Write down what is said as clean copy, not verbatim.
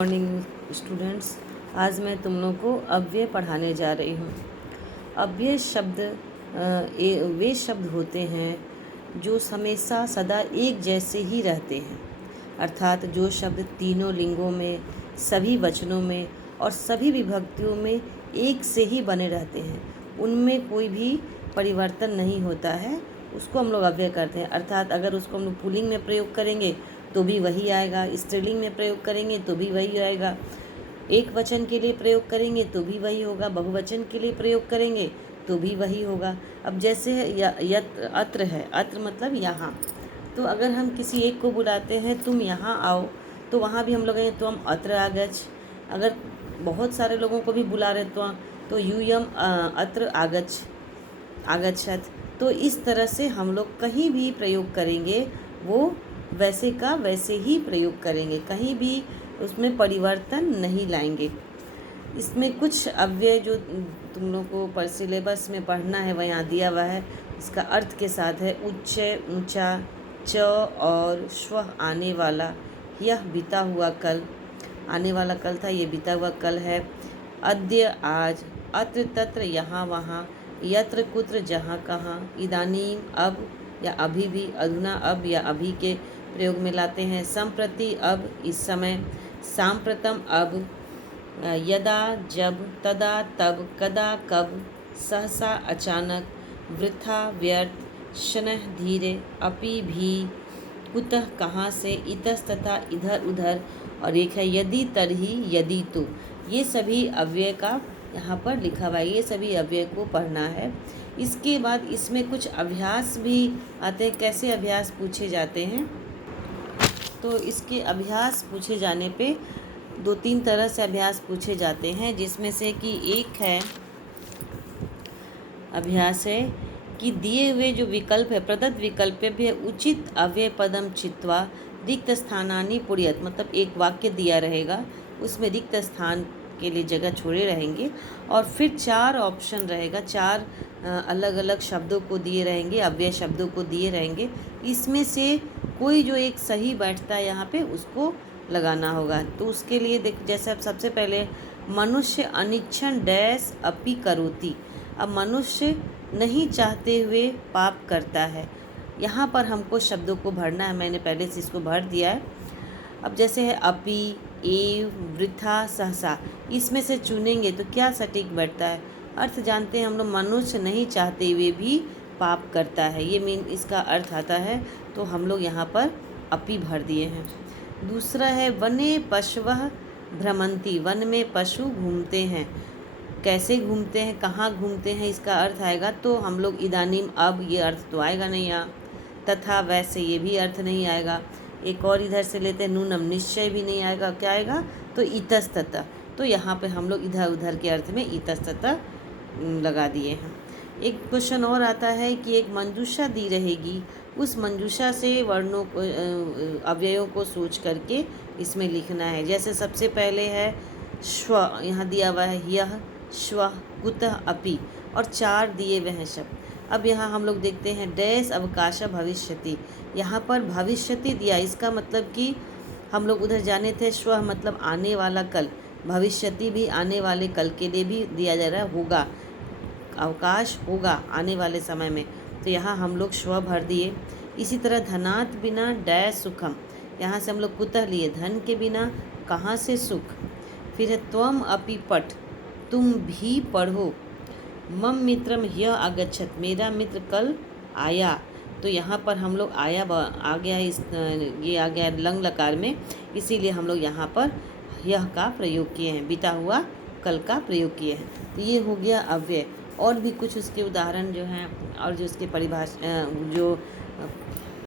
Morning students. आज मैं तुम लोग को अव्यय पढ़ाने जा रही हूँ। अव्यय शब्द वे शब्द होते हैं जो हमेशा सदा एक जैसे ही रहते हैं, अर्थात जो शब्द तीनों लिंगों में, सभी वचनों में और सभी विभक्तियों में एक से ही बने रहते हैं, उनमें कोई भी परिवर्तन नहीं होता है, उसको हम लोग अव्यय करते हैं। अर्थात अगर उसको हम लोग पुल्लिंग में प्रयोग करेंगे तो भी वही आएगा, स्त्रीलिंग में प्रयोग करेंगे तो भी वही आएगा, एक वचन के लिए प्रयोग करेंगे तो भी वही होगा, बहुवचन के लिए प्रयोग करेंगे तो भी वही होगा। अब जैसे अत्र है, अत्र मतलब यहाँ, तो अगर हम किसी एक को बुलाते हैं तुम यहाँ आओ, तो वहाँ भी हम लोग कहेंगे तुम अत्र आगच्छ। अगर बहुत सारे लोगों को भी बुला रहे तो यूयम अत्र आगच्छ, आगच्छत। तो इस तरह से हम लोग कहीं भी प्रयोग करेंगे वो वैसे का वैसे ही प्रयोग करेंगे, कहीं भी उसमें परिवर्तन नहीं लाएंगे। इसमें कुछ अव्यय जो तुम लोग को पर सिलेबस में पढ़ना है वह यहाँ दिया हुआ है, इसका अर्थ के साथ है। उच्च, ऊंचा, च और श्व आने वाला, यह बीता हुआ कल, आने वाला कल था, ये बीता हुआ कल है। अद्य आज, अत्र तत्र यहाँ वहाँ, यत्र कुत्र जहाँ कहाँ, इदानीम अब या अभी भी, अधुना अब या अभी के प्रयोग में लाते हैं। संप्रति अब, इस समय, सांप्रतम अब, यदा जब, तदा तब, कदा कब, सहसा अचानक, वृथा व्यर्थ, शनः धीरे, अपि भी, कुतः कहाँ से, इतस्ततः इधर उधर, और एक है यदि तरही, यदि तो। ये सभी अव्यय का यहाँ पर लिखा हुआ है, ये सभी अव्यय को पढ़ना है। इसके बाद इसमें कुछ अभ्यास भी आते हैं। कैसे अभ्यास पूछे जाते हैं, तो इसके अभ्यास पूछे जाने पे दो तीन तरह से अभ्यास पूछे जाते हैं, जिसमें से कि एक है अभ्यास है कि दिए हुए जो विकल्प है, प्रदत्त विकल्प भी उचित अव्यय पदम चित्वा रिक्त स्थानानि पूर्यत। मतलब एक वाक्य दिया रहेगा, उसमें रिक्त स्थान के लिए जगह छोड़े रहेंगे और फिर चार ऑप्शन रहेगा, चार अलग अलग शब्दों को दिए रहेंगे, अव्यय शब्दों को दिए रहेंगे। इसमें से कोई जो एक सही बैठता है यहाँ पे उसको लगाना होगा। तो उसके लिए देख, जैसे अब सबसे पहले मनुष्य अनिच्छन डैश अपि करोति। अब मनुष्य नहीं चाहते हुए पाप करता है, यहाँ पर हमको शब्दों को भरना है। मैंने पहले से इसको भर दिया है। अब जैसे है अपि, एव, वृथा, सहसा, इसमें से चुनेंगे तो क्या सटीक बैठता है। अर्थ जानते हैं हम लोग, मनुष्य नहीं चाहते हुए भी पाप करता है, ये मीन इसका अर्थ आता है। तो हम लोग यहाँ पर अपि भर दिए हैं। दूसरा है वने पशवः भ्रमन्ति, वन में पशु घूमते हैं। कैसे घूमते हैं, कहाँ घूमते हैं, इसका अर्थ आएगा तो हम लोग इदानीम अब, ये अर्थ तो आएगा नहीं यहाँ। तथा, वैसे, ये भी अर्थ नहीं आएगा। एक और इधर से लेते हैं, नूनम, निश्चय भी नहीं आएगा। क्या आएगा, तो इतस्ततः। तो यहाँ पे हम लोग इधर उधर के अर्थ में इतस्ततः लगा दिए हैं। एक क्वेश्चन और आता है कि एक मंजूषा दी रहेगी, उस मंजूषा से वर्णों को, अव्ययों को सोच करके इसमें लिखना है। जैसे सबसे पहले है श्व, यहाँ दिया हुआ है यह, श्व, कुतः, अपि, और चार दिए हुए हैं शब्द। अब यहाँ हम लोग देखते हैं डैश अवकाश भविष्यति। यहाँ पर भविष्यति दिया, इसका मतलब कि हम लोग उधर जाने थे। श्व मतलब आने वाला कल, भविष्यति भी आने वाले कल के लिए भी दिया जा रहा है, होगा, अवकाश होगा आने वाले समय में, तो यहाँ हम लोग श्व भर दिए। इसी तरह धनात् बिना डैश सुखम, यहाँ से हम लोग कुतः लिए, धन के बिना कहाँ से सुख। फिर है त्वम अपि पठ, तुम भी पढ़ो। मम मित्रम ह्यः आगच्छत्, मेरा मित्र कल आया। तो यहाँ पर हम लोग आया आ गया, ये आ गया लंग लकार में, इसीलिए हम लोग यहाँ पर यह का प्रयोग किए हैं, बीता हुआ कल का प्रयोग किए हैं। तो ये हो गया अव्यय। और भी कुछ उसके उदाहरण जो हैं और जो उसके परिभाषा, जो